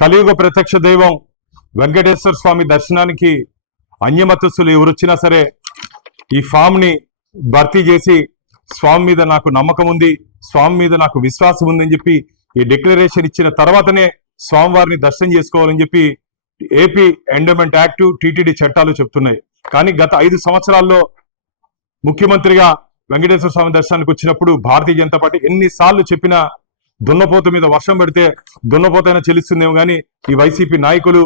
కలియుగ ప్రత్యక్ష దైవం వెంకటేశ్వర స్వామి దర్శనానికి అన్యమతస్థులు ఎవరొచ్చినా సరే ఈ ఫామ్ ని భర్తీ చేసి స్వామి మీద నాకు నమ్మకం ఉంది, స్వామి మీద నాకు విశ్వాసం ఉందని చెప్పి ఈ డిక్లరేషన్ ఇచ్చిన తర్వాతనే స్వామివారిని దర్శనం చేసుకోవాలని చెప్పి ఏపీ ఎండోమెంట్ యాక్ట్, టీటీడీ చట్టాలు చెప్తున్నాయి. కానీ గత 5 సంవత్సరాల్లో ముఖ్యమంత్రిగా వెంకటేశ్వర స్వామి దర్శనానికి వచ్చినప్పుడు భారతీయ జనతా పార్టీ ఎన్నిసార్లు చెప్పినా దున్నపోతు మీద వర్షం పెడితే దున్నపోతైనా చెల్లిస్తుందేమో కానీ ఈ వైసీపీ నాయకులు,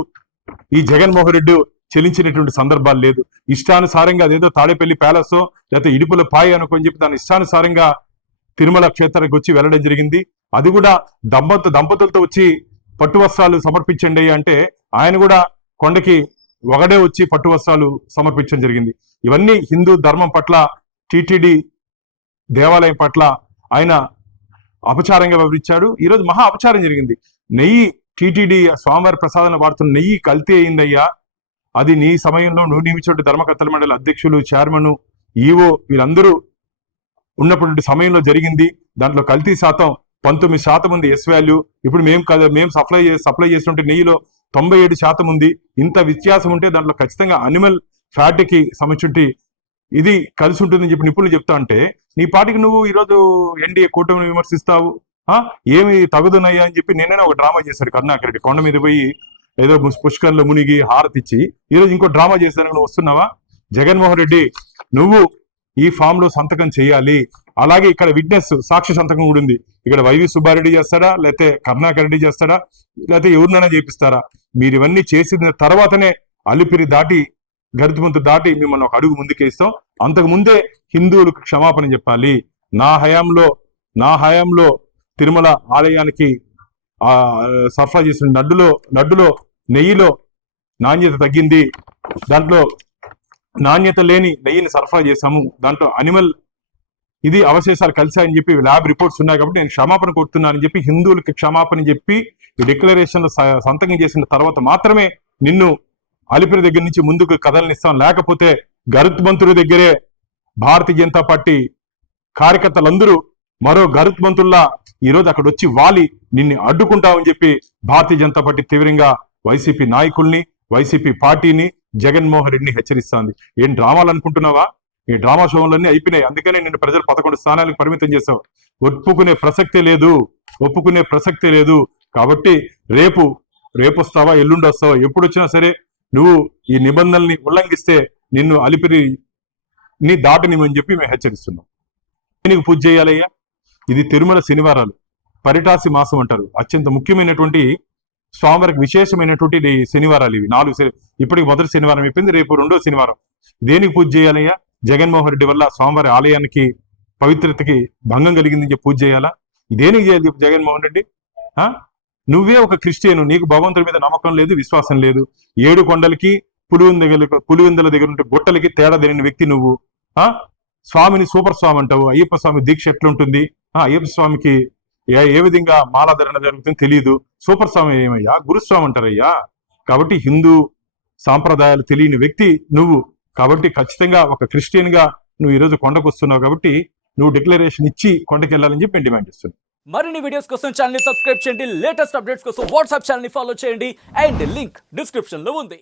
ఈ జగన్మోహన్ రెడ్డి చెల్లించినటువంటి సందర్భాలు లేదు. ఇష్టానుసారంగా అదేదో తాడేపల్లి ప్యాలెస్ లేకపోతే ఇడుపుల పాయి అనుకొని చెప్పి దాని ఇష్టానుసారంగా తిరుమల క్షేత్రానికి వచ్చి వెళ్ళడం జరిగింది. అది కూడా దంపతులతో వచ్చి పట్టు వస్త్రాలు సమర్పించండి అంటే ఆయన కూడా కొండకి ఒకడే వచ్చి పట్టు వస్త్రాలు సమర్పించడం జరిగింది. ఇవన్నీ హిందూ ధర్మం పట్ల, టీటీడీ దేవాలయం పట్ల ఆయన అపచారంగా వివరించాడు. ఈరోజు మహా అపచారం జరిగింది. నెయ్యి టీటీడీ స్వామివారి ప్రసాదాన్ని వాడుతున్న నెయ్యి కల్తీ అయిందయ్యా. అది నీ సమయంలో నువ్వు నియమించిన ధర్మకర్తల మండలి అధ్యక్షులు, చైర్మన్, ఈవో వీళ్ళందరూ ఉన్నటువంటి సమయంలో జరిగింది. దాంట్లో కల్తీ శాతం 19% ఉంది ఎస్ వాల్యూ. ఇప్పుడు మేము సప్లై చేసినట్టు నెయ్యిలో 97% ఉంది. ఇంత వ్యత్యాసం ఉంటే దాంట్లో ఖచ్చితంగా అనిమల్ ఫ్యాట్ కి సంబంధించి ఇది కలిసి ఉంటుందని చెప్పి నిపుణులు చెప్తా అంటే నీ పాటికి నువ్వు ఈరోజు ఎన్డీఏ కూటమిని విమర్శిస్తావు. ఏమి తగుదునయ్యా అని చెప్పి నేనైనా ఒక డ్రామా చేశాడు కరుణాకర్ రెడ్డి. కొండ మీద పోయి ఏదో పుష్కర్లో మునిగి హారతిచ్చి ఈరోజు ఇంకో డ్రామా చేశాను. నువ్వు వస్తున్నావా? జగన్మోహన్ రెడ్డి, నువ్వు ఈ ఫామ్ లో సంతకం చేయాలి. అలాగే ఇక్కడ విట్నెస్ సాక్షి సంతకం కూడా ఉంది. ఇక్కడ వైవి సుబ్బారెడ్డి చేస్తాడా, లేకపోతే కరుణాకర్ రెడ్డి చేస్తాడా, లేకపోతే ఎవరినైనా చేపిస్తారా? మీరు ఇవన్నీ చేసిన తర్వాతనే అలిపిరి దాటి గరుతుమంతు దాటి మిమ్మల్ని ఒక అడుగు ముందుకేస్తాం. అంతకు ముందే హిందువులకు క్షమాపణ చెప్పాలి. నా హయాంలో తిరుమల ఆలయానికి సరఫరా చేసిన లడ్డులో నెయ్యిలో నాణ్యత తగ్గింది. దాంట్లో నాణ్యత లేని నెయ్యిని సరఫరా చేశాము. దాంట్లో అనిమల్ ఇది అవశేషాలు కలిసాయని చెప్పి ల్యాబ్ రిపోర్ట్స్ ఉన్నాయి కాబట్టి నేను క్షమాపణ కొడుతున్నానని చెప్పి హిందువులకి క్షమాపణ చెప్పి ఈ డిక్లరేషన్ లో సంతకం చేసిన తర్వాత మాత్రమే నిన్ను అలిపిరి దగ్గర నుంచి ముందుకు కదలనిస్తాం. లేకపోతే గరుత్మంతుడి దగ్గరే భారతీయ జనతా పార్టీ కార్యకర్తలందరూ మరో గరుత్మంతుల్లా ఈరోజు అక్కడ వచ్చి వాలి నిన్ను అడ్డుకుంటామని చెప్పి భారతీయ జనతా పార్టీ తీవ్రంగా వైసీపీ నాయకుల్ని, వైసీపీ పార్టీని, జగన్మోహన్ రెడ్డిని హెచ్చరిస్తోంది. ఏం డ్రామాలు అనుకుంటున్నావా? ఈ డ్రామా షోలన్నీ అయిపోయినాయి. అందుకనే నిన్ను ప్రజలు 11 స్థానాలకు పరిమితం చేశావు. ఒప్పుకునే ప్రసక్తే లేదు. కాబట్టి రేపు వస్తావా, ఎల్లుండి వస్తావా, ఎప్పుడు వచ్చినా సరే నువ్వు ఈ నిబంధనల్ని ఉల్లంఘిస్తే నిన్ను అలిపిరిని దాటనిమని చెప్పి మేము హెచ్చరిస్తున్నాం. నీకు పూజ చేయాలయ్యా. ఇది తిరుమల శనివారాలు, పరిటాసి మాసం అంటారు. అత్యంత ముఖ్యమైనటువంటి స్వామివారికి విశేషమైనటువంటి శనివారాలు ఇవి. 4 ఇప్పటికి మొదటి శనివారం అయిపోయింది, రేపు 2వ శనివారం. దేనికి పూజ చేయాలయ్యా? జగన్మోహన్ రెడ్డి వల్ల స్వామివారి ఆలయానికి పవిత్రతకి భంగం కలిగిందని చెప్పి పూజ చేయాలా? దేనికి చేయాలి చెప్పు జగన్మోహన్ రెడ్డి? నువ్వే ఒక క్రిస్టియన్, నీకు భగవంతుడి మీద నమ్మకం లేదు, విశ్వాసం లేదు. 7 కొండలకి పులివెందుల దగ్గర ఉంటే గుట్టలకి తేడా తెలియని వ్యక్తి నువ్వు. స్వామిని సూపర్ స్వామి అంటావు. అయ్యప్ప స్వామి దీక్ష ఎట్లుంటుంది? అయ్యప్ప స్వామికి ఏ విధంగా మాలాధరణ జరుగుతుందో తెలియదు. సూపర్ స్వామి ఏమయ్యా? గురుస్వామి అంటారయ్యా. కాబట్టి హిందూ సాంప్రదాయాలు తెలియని వ్యక్తి నువ్వు. కాబట్టి ఖచ్చితంగా ఒక క్రిస్టియన్ గా నువ్వు ఈరోజు కొండకు వస్తున్నావు. కాబట్టి నువ్వు డిక్లరేషన్ ఇచ్చి కొండకి వెళ్ళాలని చెప్పి నేను డిమాండ్ చేస్తున్నాను. మరిన్ని వీడియోస్ కోసం ఛానల్ ని సబ్స్క్రైబ్ చేయండి. లేటెస్ట్ అప్డేట్స్ కోసం వాట్సాప్ ఛానల్ ని ఫాలో చేయండి. అండ్ లింక్ డిస్క్రిప్షన్ లో ఉంది.